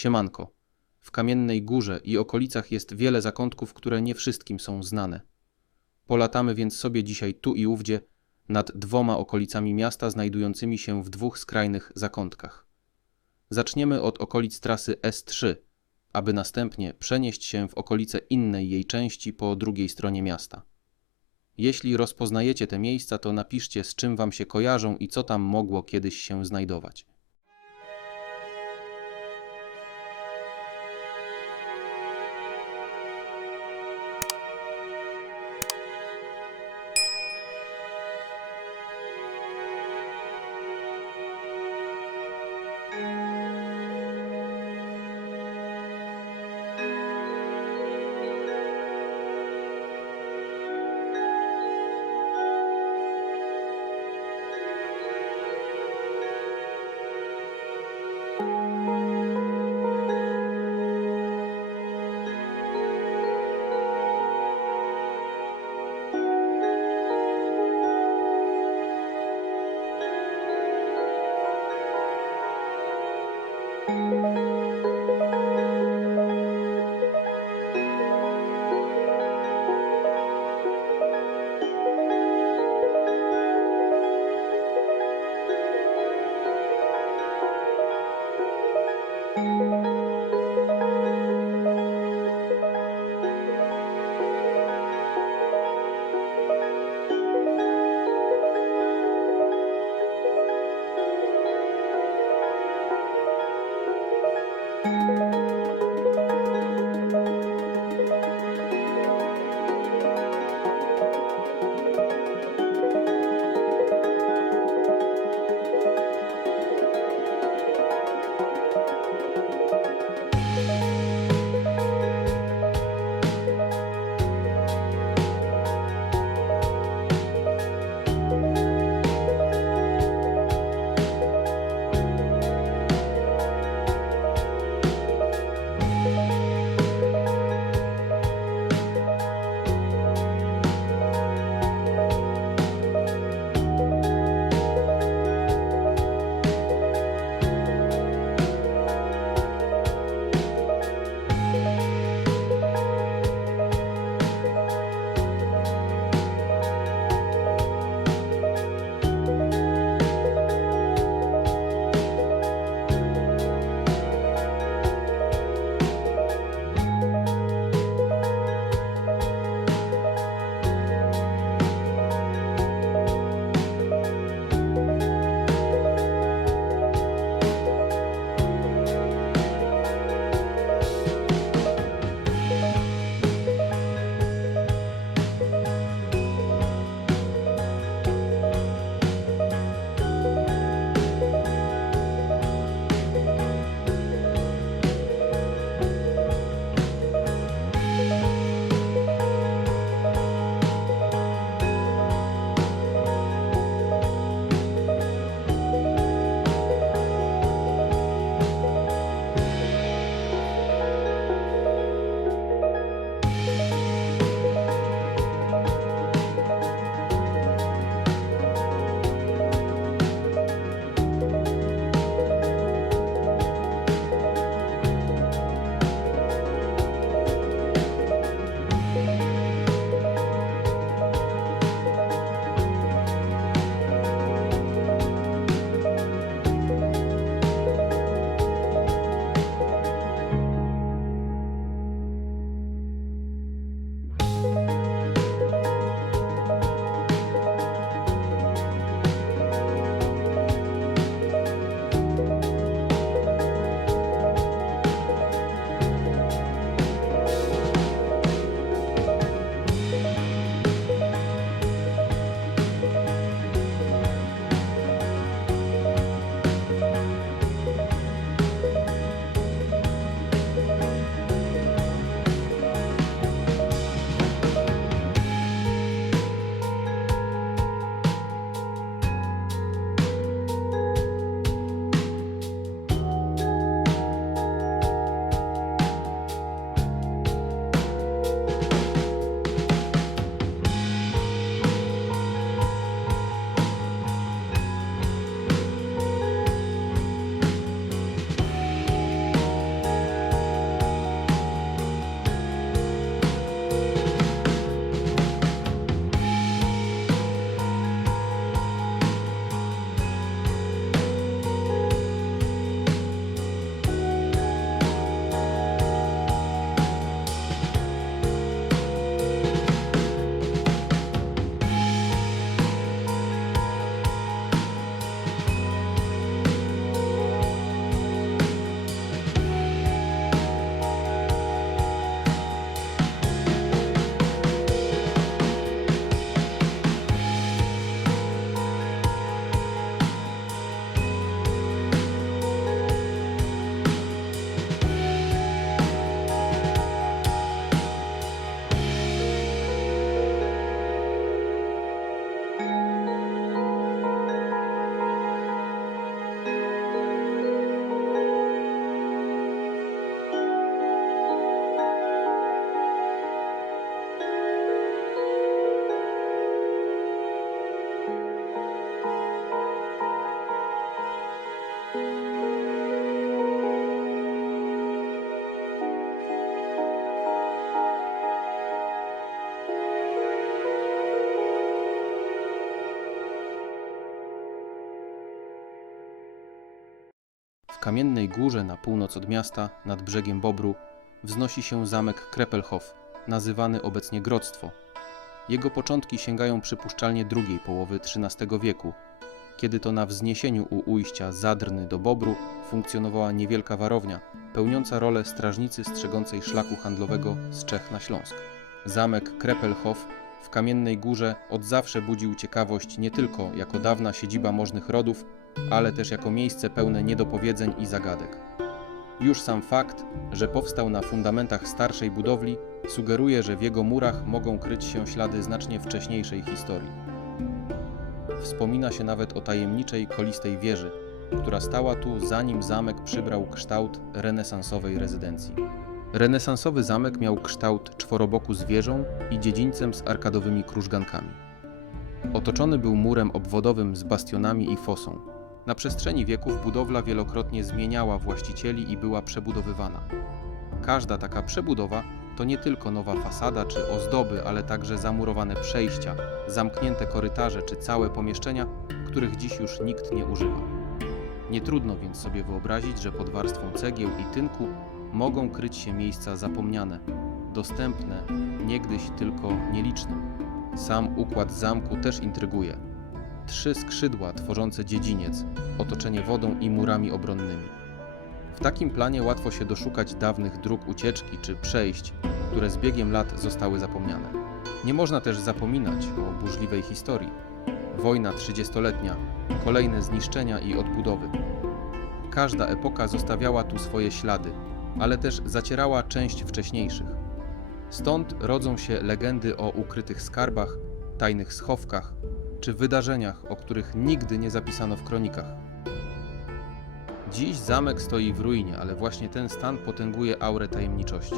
Siemanko. W Kamiennej Górze i okolicach jest wiele zakątków, które nie wszystkim są znane. Polatamy więc sobie dzisiaj tu i ówdzie nad dwoma okolicami miasta znajdującymi się w dwóch skrajnych zakątkach. Zaczniemy od okolic trasy S3, aby następnie przenieść się w okolice innej jej części po drugiej stronie miasta. Jeśli rozpoznajecie te miejsca, to napiszcie z czym wam się kojarzą i co tam mogło kiedyś się znajdować. Bye. Kamiennej górze na północ od miasta, nad brzegiem Bobru, wznosi się zamek Krepelhof, nazywany obecnie Grodztwo. Jego początki sięgają przypuszczalnie drugiej połowy XIII wieku, kiedy to na wzniesieniu u ujścia Zadrny do Bobru funkcjonowała niewielka warownia, pełniąca rolę strażnicy strzegącej szlaku handlowego z Czech na Śląsk. Zamek Krepelhof w Kamiennej Górze od zawsze budził ciekawość nie tylko jako dawna siedziba możnych rodów, ale też jako miejsce pełne niedopowiedzeń i zagadek. Już sam fakt, że powstał na fundamentach starszej budowli, sugeruje, że w jego murach mogą kryć się ślady znacznie wcześniejszej historii. Wspomina się nawet o tajemniczej kolistej wieży, która stała tu zanim zamek przybrał kształt renesansowej rezydencji. Renesansowy zamek miał kształt czworoboku z wieżą i dziedzińcem z arkadowymi krużgankami. Otoczony był murem obwodowym z bastionami i fosą. Na przestrzeni wieków budowla wielokrotnie zmieniała właścicieli i była przebudowywana. Każda taka przebudowa to nie tylko nowa fasada czy ozdoby, ale także zamurowane przejścia, zamknięte korytarze czy całe pomieszczenia, których dziś już nikt nie używa. Nie trudno więc sobie wyobrazić, że pod warstwą cegieł i tynku mogą kryć się miejsca zapomniane, dostępne niegdyś tylko nielicznym. Sam układ zamku też intryguje. Trzy skrzydła tworzące dziedziniec, otoczenie wodą i murami obronnymi. W takim planie łatwo się doszukać dawnych dróg ucieczki czy przejść, które z biegiem lat zostały zapomniane. Nie można też zapominać o burzliwej historii. Wojna trzydziestoletnia, kolejne zniszczenia i odbudowy. Każda epoka zostawiała tu swoje ślady, ale też zacierała część wcześniejszych. Stąd rodzą się legendy o ukrytych skarbach, tajnych schowkach czy wydarzeniach, o których nigdy nie zapisano w kronikach. Dziś zamek stoi w ruinie, ale właśnie ten stan potęguje aurę tajemniczości.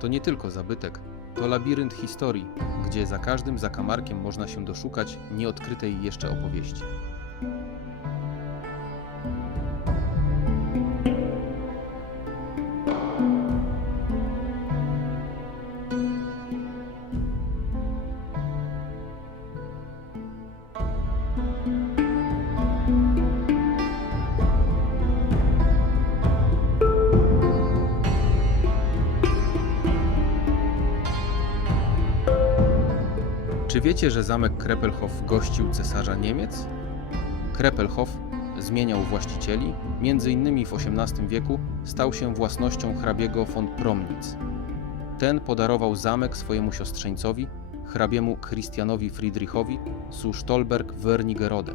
To nie tylko zabytek, to labirynt historii, gdzie za każdym zakamarkiem można się doszukać nieodkrytej jeszcze opowieści. Wiecie, że zamek Krepelhof gościł cesarza Niemiec? Krepelhof zmieniał właścicieli, między innymi w XVIII wieku stał się własnością hrabiego von Promnitz. Ten podarował zamek swojemu siostrzeńcowi, hrabiemu Christianowi Friedrichowi zu Stolberg-Wernigerode.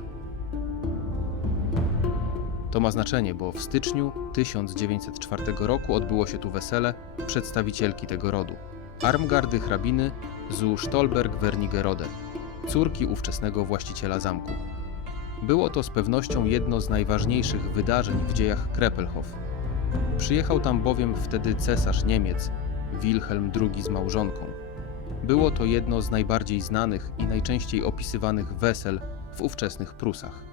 To ma znaczenie, bo w styczniu 1904 roku odbyło się tu wesele przedstawicielki tego rodu. Armgardy hrabiny zu Stolberg-Wernigerode, córki ówczesnego właściciela zamku. Było to z pewnością jedno z najważniejszych wydarzeń w dziejach Krepelhof. Przyjechał tam bowiem wtedy cesarz Niemiec, Wilhelm II z małżonką. Było to jedno z najbardziej znanych i najczęściej opisywanych wesel w ówczesnych Prusach.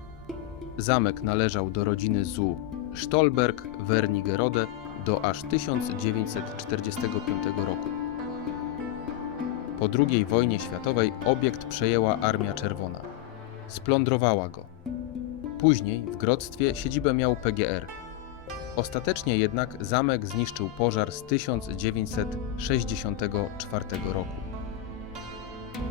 Zamek należał do rodziny zu Stolberg-Wernigerode do aż 1945 roku. Po II wojnie światowej obiekt przejęła Armia Czerwona. Splądrowała go. Później w grodztwie siedzibę miał PGR. Ostatecznie jednak zamek zniszczył pożar z 1964 roku.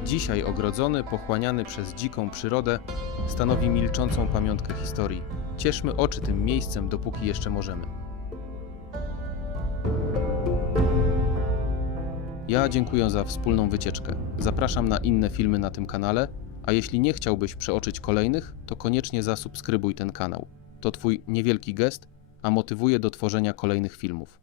Dzisiaj ogrodzony, pochłaniany przez dziką przyrodę, stanowi milczącą pamiątkę historii. Cieszmy oczy tym miejscem, dopóki jeszcze możemy. Ja dziękuję za wspólną wycieczkę. Zapraszam na inne filmy na tym kanale, a jeśli nie chciałbyś przeoczyć kolejnych, to koniecznie zasubskrybuj ten kanał. To Twój niewielki gest, a motywuje do tworzenia kolejnych filmów.